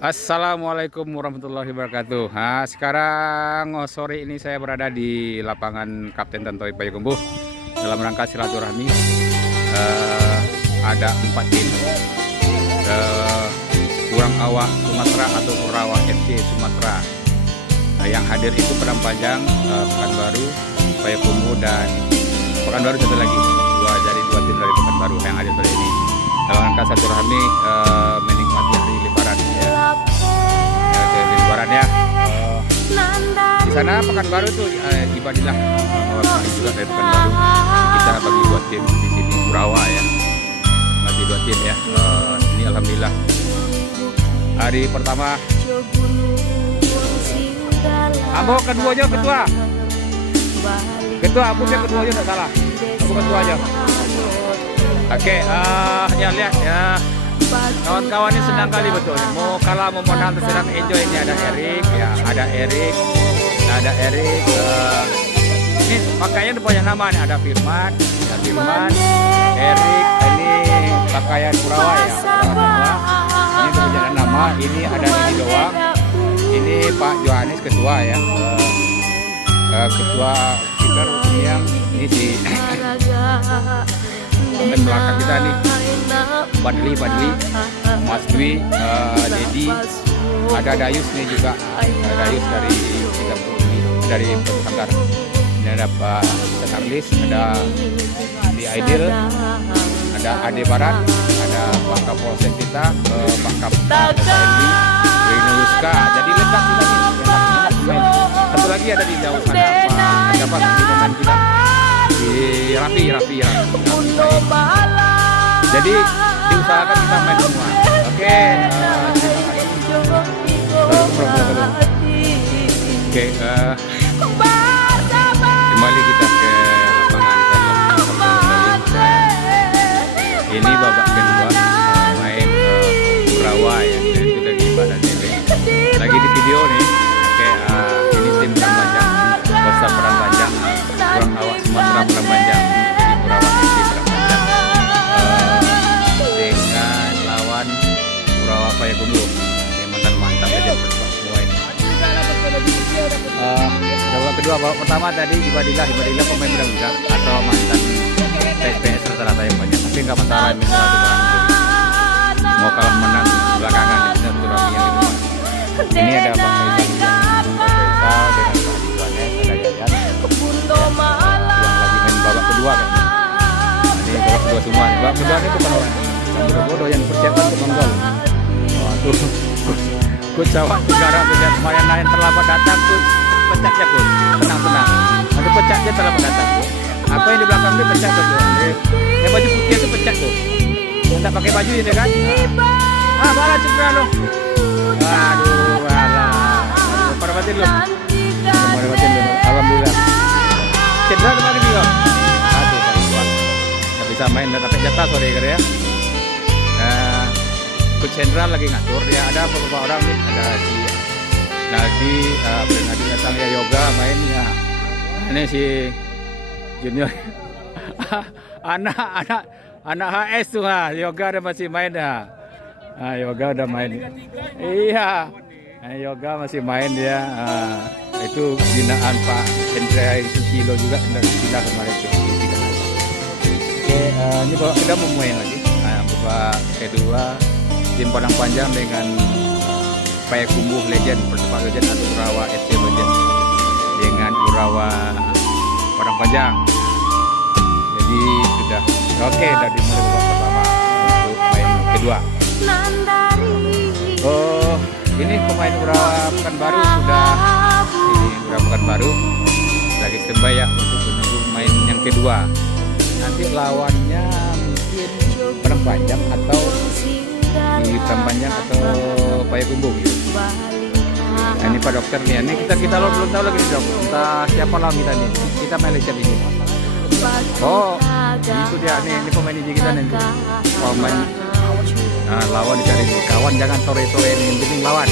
Assalamualaikum warahmatullahi wabarakatuh. Nah, sekarang sore ini saya berada di lapangan Kapten Tantowi Payakumbuh dalam rangka silaturahmi. Ada 4 tim, Kurang Awak Sumatera atau Kurawa FC Sumatera. Yang hadir itu Padang Pekanbaru, Payakumbuh, dan Pekanbaru satu lagi. Dua tim dari Pekanbaru yang hadir hari ini dalam rangka silaturahmi menikmati hari Lebaran ya. Lebaran ya. Di sana Pekanbaru tuh ibadilah juga dari Pekanbaru. Kita bagi 2 tim di sini Kurawa ya. Bagi 2 tim ya. Ini alhamdulillah hari pertama. Ambo kedua aja ketua. Ketua Abu yang kedua aja enggak salah. Abu kedua aja. Oke, ya lihat ya. Kawan-kawan ini senang kali betul. Mau kalah mau menang terserah, enjoy. Ini ada Erik ya, ada Erik. Ini pakaian banyak nama nih, ada Firman, Erik. Ini pakaian Kurawa ya. Ini kebanyakan nama. Ini ada ini doang. Ini Pak Johannes ketua ya. Ketua kita yang ini si dan belakang kita nih Badli, Mas Dwi, Dedi, ada Dayus nih juga, Dayus dari Sanggar. Ini ada Pak Setanglis, ada di Aidil, ada Ade Barat, ada Pak Kapolsek kita, Pak Kapolsek Rino Yuska. Jadi lengkap kita nih. Satu lagi ada di jauh sana Pak siapa di pemain kita di Rafi. Jadi diusahakan kita main semua. Oke, kembali kita ke lapangan. Ini babak kedua main Kurawa ya, dan sudah di Badan TV. Lagi di video nih. Oke, ini tim Padang Panjang, Kosta Padang Panjang, Kurang Awak Sumatera Padang Panjang, jadi Kurawa FC Padang Panjang dengan lawan Kurawa Payakumbuh. Ini mantap aja semua ini. Babak kedua, babak pertama tadi ibadilah pemain muda atau mantan PSPS rata-rata yang banyak, tapi nggak masalah ini mau kalah menang belakangan di silaturahmi yang kedua. Ini ada Bang Faisal dengan Pak Johannes, ada Yayan yang lagi main babak kedua kan. Ini babak kedua semua. Babak kedua ini bukan orang yang bodoh yang dipersiapkan untuk menggol. Tuh Coach Awak negara punya lumayan naik terlambat datang tuh pecat ya Coach. Tenang. Nanti pecat dia terlambat datang tuh. Apa yang di belakang dia pecat tuh. Yang baju putih itu pecat tuh. Enggak pakai baju ini kan? Balas cedera lo. Aduh, balas. Pada batin lo. Alhamdulillah. Cedera kemarin juga. Aduh, kuat. Enggak bisa main dan dapat jatah sore ya. Coach Hendra lagi ngatur ya, ada beberapa orang nih, ada si Nadi, Nadi datang ya, yoga main ya. Ini si Junior, anak HS tuh yoga ada masih main ya. Yoga udah main. Iya, yoga masih main dia. Itu binaan Pak Hendra Susilo juga pindah kemarin tuh. Oke, ini bawa kita mau main lagi. Babak kedua. Tim Padang Panjang dengan Payakumbuh Legend, Persepak Legend atau Kurawa FC Legend dengan Kurawa Padang Panjang. Jadi sudah oke, dari mulai babak pertama untuk main kedua. Ini pemain Kurawa Pekanbaru Pekanbaru lagi standby ya untuk menunggu main yang kedua. Nanti lawannya mungkin Padang Panjang atau di Padang Panjang atau Payakumbuh gitu. Nah, ini Pak Dokter nih. Ini kita belum tahu lagi nih Dok. Entah siapa lawan kita nih. Kita Malaysia ini. Oh, itu dia nih. Ini pemain ini kita nih. Pemain lawan dicari nih. Kawan jangan sore-sore ini. Yang penting lawan.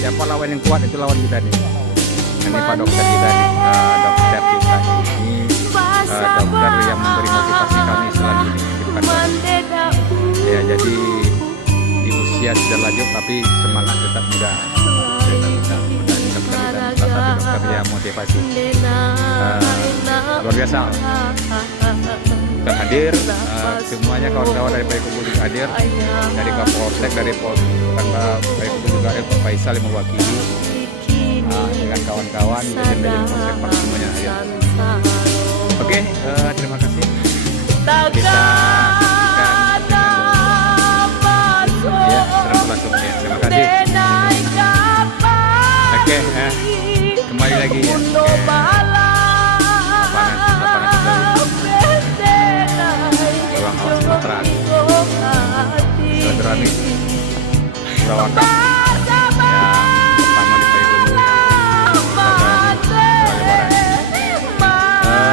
Siapa lawan yang kuat itu lawan kita nih. Ini Pak Dokter kita nih. Dokter kita ini dokter yang memberi motivasi kami selagi ini. Ya jadi usia sudah lanjut tapi semangat tetap muda. Salah satu karya motivasi luar biasa. Kita hadir semuanya kawan-kawan dari Payakumbuh juga hadir, dari Kapolsek, dari Payakumbuh juga ada Pak Faisal yang mewakili dengan kawan-kawan legend-legend sepak semuanya hadir. Oke, terima kasih. Kita ya, serang langsung ya. Terima kasih. Oke, kembali lagi ya. Ruang awas Sumatera. Silaturahmi Purawakan yang pertama di Payakumbuh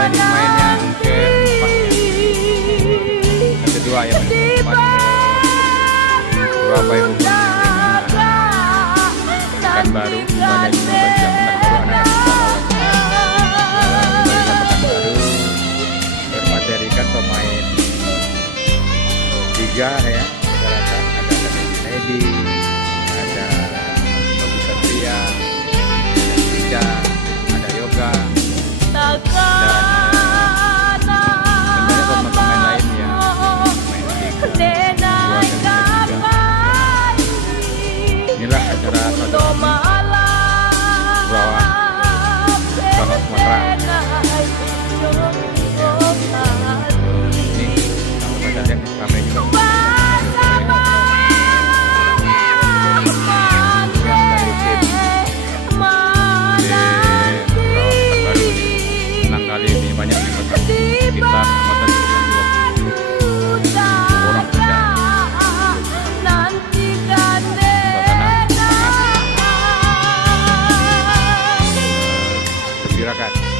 ini main yang keempat ya. Yang kedua ya, keempat Surabaya Pekan Baru pada 15 jam Pekan Baru anak-anak Pekan Baru bermaterikan pemain 3 ya, rata ada Nedi, ada Robi Satria, ada Tija, ada Yoga, dan sebenarnya pemain lain ya, pemain 3, 2 dan 3. Inilah acara Purawakan Sumatera. Ini kalau kita lihat ramai juga. Kali ini banyak yang kita anggota orang saja. Suasana sangat gembirakan.